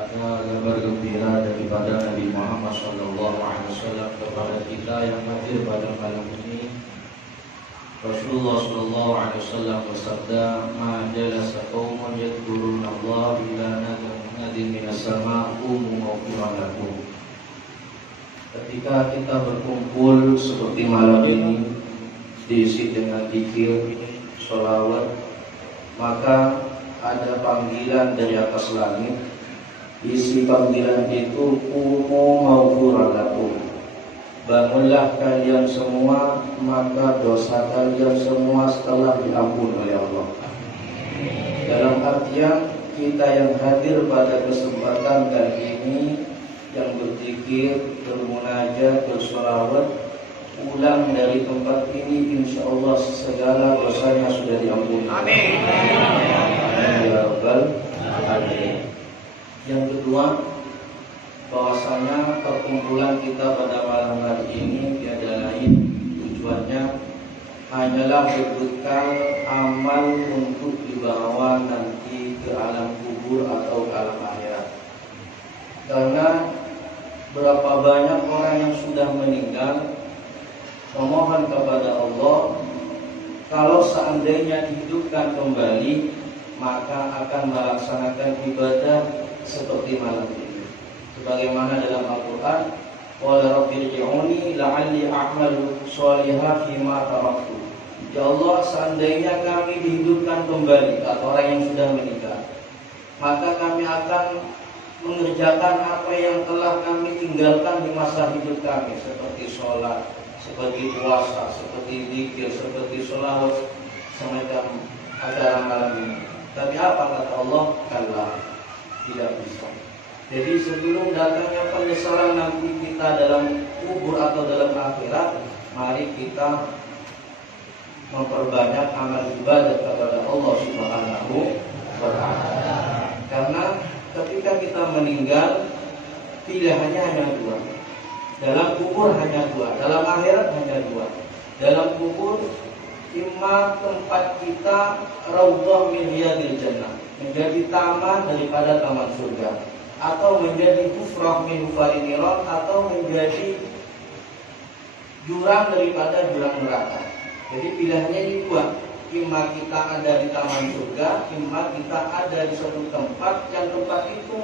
ada kabar gembira daripada Nabi Muhammad SAW kepada kita yang hadir pada malam ini. Rasulullah SAW bersabda, "Ma jalasa qaumun yadhkuruna Allah illa nadin minas sama' maghfirun lakum." Ketika kita berkumpul seperti malam ini, diisi dengan zikir, sholawat, maka ada panggilan dari atas langit. Isi panggilan itu, "Qumu maghfirun lakum." Bangunlah kalian semua, maka dosa kalian semua setelah diampuni oleh Allah. Dalam artian kita yang hadir pada kesempatan kali ini, yang berzikir, bermunajat, bersolawat, pulang dari tempat ini, insya Allah segala dosanya sudah diampuni. Amin. Ya Rabbal Alamin. Yang kedua, bahwasanya perkumpulan kita pada malam hari ini tiada lain tujuannya hanyalah berbekal amal untuk dibawa nanti ke alam kubur atau ke alam akhirat. Karena berapa banyak orang yang sudah meninggal memohon kepada Allah, kalau seandainya dihidupkan kembali, maka akan melaksanakan ibadah seperti malam ini. Sebagaimana dalam Al-Quran, "Qala rabbi rji'uni la'alli a'malu shalihan fima taraktu." Ya Allah, seandainya kami dihidupkan kembali, kata orang yang sudah meninggal, maka kami akan mengerjakan apa yang telah kami tinggalkan di masa hidup kami, seperti sholat, seperti puasa, seperti zikir, seperti sholawat, semacam acara malam ini. Tapi apa kata Allah? Kalla, tidak bisa. Jadi sebelum datangnya penyesalan nanti kita dalam kubur atau dalam akhirat, mari kita memperbanyak amal ibadah kepada Allah Subhanahu wa Ta'ala. Karena ketika kita meninggal, pilihannya hanya dua. Dalam kubur hanya dua, dalam akhirat hanya dua. Dalam kubur, imma tempat kita raudhah min riyadil jannah, menjadi taman daripada taman surga, atau menjadi hufrah min hufarin niran, atau menjadi jurang daripada jurang neraka. Jadi pilihannya ini dua, imma kita ada di taman surga, imma kita ada di suatu tempat yang tempat itu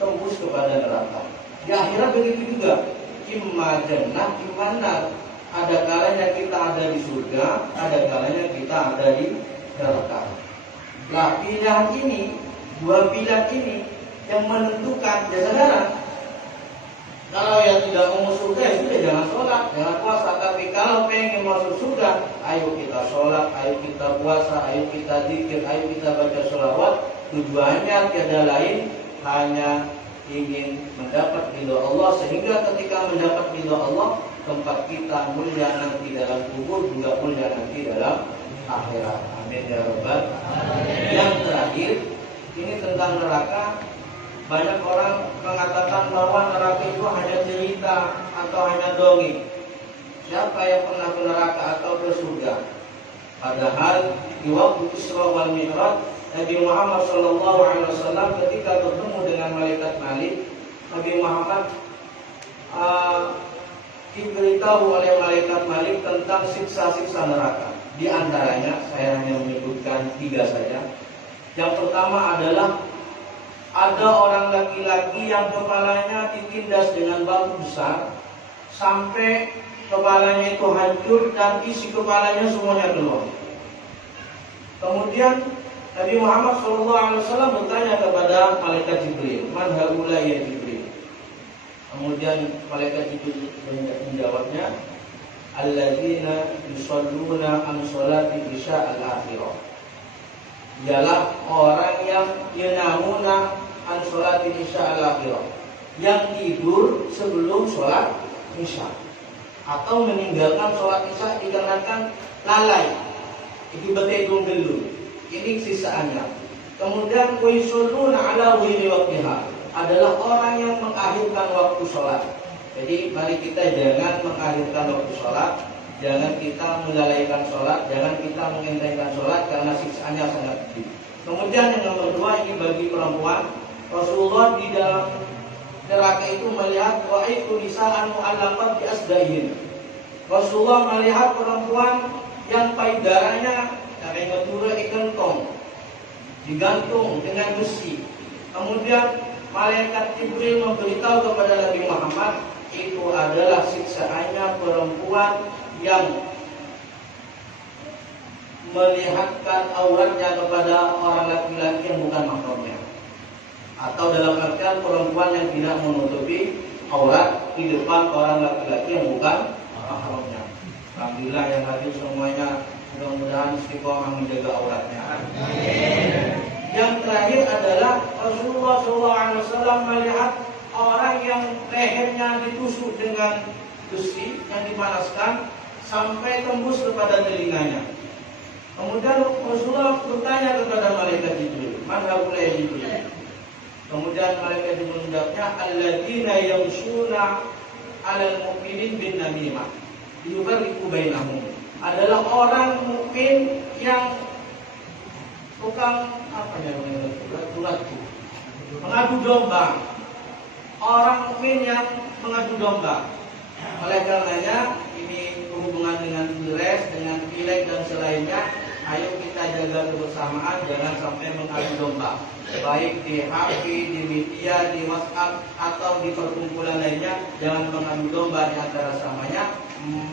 tembus kepada neraka. Di akhirat begitu juga, imma jannah, imma nar. Ada kalanya kita ada di surga, ada kalanya kita ada di neraka. Nah, pilihan ini, dua pilihan ini yang menentukan, ya saudara. Kalau yang tidak mau surga, ya sudah, jangan sholat, jangan puasa. Tapi kalau pengen masuk surga, ayo kita sholat, ayo kita puasa, ayo kita zikir, ayo kita baca sholawat. Tujuannya tiada lain, hanya ingin mendapat ridho Allah, sehingga ketika mendapat ridho Allah, tempat kita mulia nanti dalam kubur, juga mulia nanti dalam akhirat. Amin ya Rabbal Alamin. Yang terakhir, ini tentang neraka. Banyak orang mengatakan bahwa neraka itu hanya cerita atau hanya dongeng. Siapa yang pernah ke neraka atau ke surga? Padahal di waktu Isra wal Mi'raj, Nabi Muhammad SAW ketika bertemu dengan malaikat Malik, Nabi Muhammad diberitahu oleh malaikat Malik tentang siksa-siksa neraka. Di antaranya, saya hanya menyebutkan 3 saja. Yang pertama adalah ada orang laki-laki yang kepalanya ditindas dengan batu besar sampai kepalanya itu hancur dan isi kepalanya semuanya keluar. Kemudian Nabi Muhammad SAW bertanya kepada malaikat Jibril, "Man haula ya Jibril?" Kemudian malaikat Jibril menjawabnya, "Alladzina yusalluna an sholati isya al-akhirah." Ialah orang yang yanamuna an sholati isya al-akhirah, yang tidur sebelum sholat isya, atau meninggalkan sholat isya dikarenakan lalai, itu betul dulu. Ini sisaannya. Kemudian wayushalluna ala ghairi waqtiha, adalah orang yang mengakhirkan waktu sholat. Jadi mari kita jangan mengakhirkan waktu sholat, jangan kita melalaikan sholat, jangan kita mengentengkan sholat, karena siksaannya sangat gede. Kemudian yang nomor 2, ini bagi perempuan, Rasulullah di dalam neraka itu melihat wa'aitu nisa'an mu'allaqat bi asdahin. Rasulullah melihat perempuan yang payudaranya dari madura ikentong digantung dengan besi. Kemudian malaikat Jibril memberitahu kepada Nabi Muhammad, itu adalah siksaannya perempuan yang melihatkan auratnya kepada orang laki-laki yang bukan mahramnya, atau dalam artian perempuan yang tidak menutupi aurat di depan orang laki-laki yang bukan mahramnya. Alhamdulillah yang hadir semuanya, mudah-mudahan istiqomah menjaga auratnya. Yang terakhir adalah Rasulullah SAW melihat orang yang lehernya ditusuk dengan besi yang dipanaskan sampai tembus kepada telinganya. Kemudian Rasulullah bertanya kepada malaikat Jibril, "Man haula ya Jibril?" Kemudian malaikat Jibril menjawabnya, "Alladzina yamshuna 'alal mu'minin bin namimah yufarriqu bainahum." Adalah orang mukmin yang tukang mengadu domba. Orang mukmin yang mengadu domba. Oleh karenanya ini berhubungan dengan pilek, dengan pileg dan selainnya. Ayo kita jaga kebersamaan, jangan sampai mengadu domba. Baik di HP, di media, di WhatsApp atau di perkumpulan lainnya, jangan mengadu domba di antara samanya.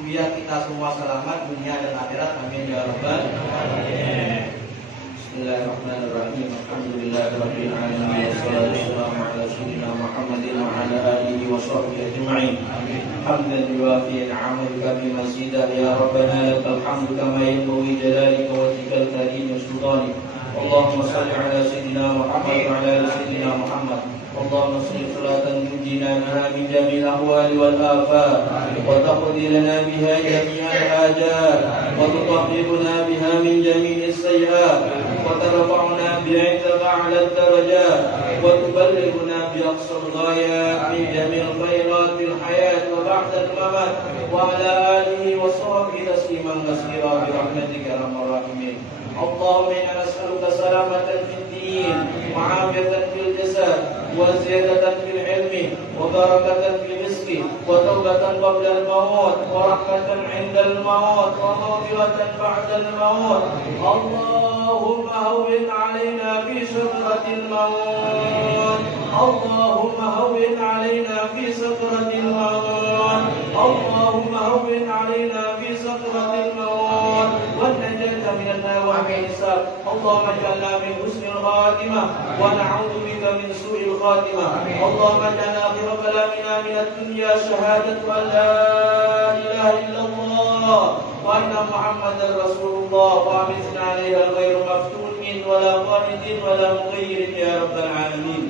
Biar kita semua selamat dunia dan akhirat. Amin ya rabbal alamin. Bismillahirrahmanirrahim. Alhamdulillahirabbil alamin. Wassalatu wassalamu ala sayyidina Muhammadin wa ala alihi wa sahbihi ajma'in. Hamdan yuwafi ni'amatika bima zida ya rabbana lakal hamdu kama yanbaghi jalalika wa wajhikal karim wa sultanik. Allahumma shalli ala sayyidina Muhammad wa ala ali sayyidina Muhammad. اللهم صل صلاة تنجينا بها من جميع الأهوال والآفات وتقضي لنا بها جميع الحاجات وتطهرنا بها من جميع السيئات وترفعنا بها عندك أعلى الدرجات وتبلغنا بأقصى الغايات من جميع الخيرات في الحياة وبعد الممات وعلى آله وصحبه تسليما كثيرا برحمتك يا أرحم الراحمين. اللهم إنا نسألك سلامة في الدين وعافية في الجسد وزيادة في العلم وبركة في الرزق وتوبة قبل الموت ورحمة عند الموت ومغفرة بعد الموت. اللهم هون علينا في سكرة الموت. اللهم هون علينا في سكرة الموت. اللهم هون علينا في سكرة الموت والنجاة من النار والحساب. اللهم اجعلنا من حسن الخاتمة ونعوذ بك من سوء الخاتمة. اللهم اجعلنا آخر كلامنا من الدنيا شهادة أن لا إله إلا الله وأن محمدا رسول الله وأمتنا عليها غير مفتون ولا قانت ولا مغير يا رب العالمين.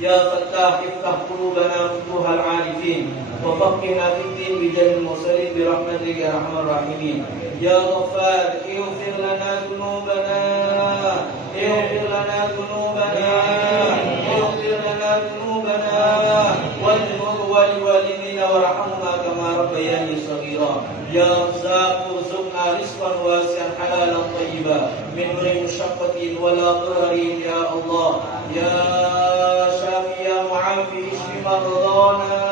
يا فتاح افتح قلوبنا فتوح العارفين وفقهنا في الدين بجاه المرسلين برحمتك يا ارحم الراحمين. يا غفار اغفر لنا ذنوبنا اغفر لنا ذنوبنا اغفر لنا ذنوبنا ولذنوب ولوالدينا وارحمنا كما ربياني صغيرا. يا رزاق ارزقنا رزقا واسعا حلالا طيبا من غير مشقة ولا ضرر يا الله. يا شافي يا معافي اشف مرضانا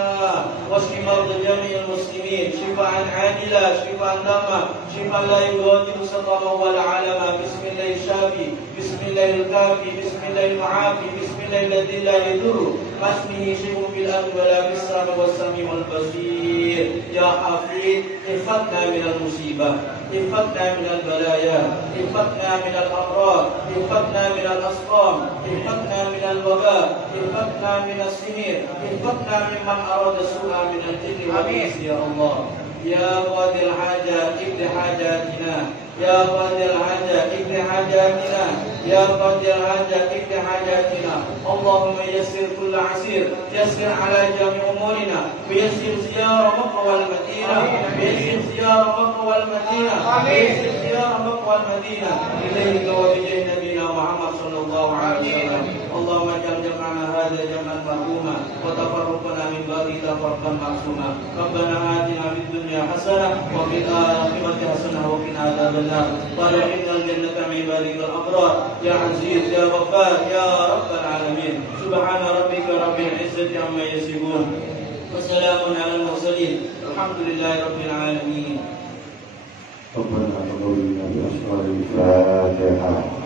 واشف مرضى جميع المسلمين شفاء عاجلا شفاء تاما شفاء لا يغادر سقما ولا علما. بسم الله الشافي بسم الله الكافي بسم الله المعافي بسم الله الذي لا يضر ما اسمه شيء في الارض ولا في السماء والسميع البصير. يا حفيظ احفظنا من المصيبه احفظنا من البلايا احفظنا من الامراض احفظنا من الاسقام احفظنا من الوباء احفظنا من السحر احفظنا ممن اراد سوءا من الجن والانس يا الله. يا قاضي الحاجات اقض حاجاتنا يا قاضي الحاجات اقض حاجاتنا يا قاضي الحاجات اقض حاجاتنا. اللهم يسر كل عسير يسر على جميع امورنا ويسر زياره مكه والمدينه ويسر زياره مكه والمدينه ويسر زياره مكه والمدينه اليك وبجاه نبينا محمد صلى الله عليه وسلم. اللهم اجعل جمعنا هذا جمعا مرحوما وتفرقنا من بعده تفرقا معصوما. ربنا آتنا في الدنيا حسنه وفي الاخره حسنه وقنا عذاب النار وادخلنا الجنه عبادك الأبرار يا عزيز يا غفار يا رب العالمين. سبحان ربك رب العزة عما يصفون وسلام على المرسلين الحمد لله رب العالمين. ربنا تقبل منا بأسرار الفاتحة.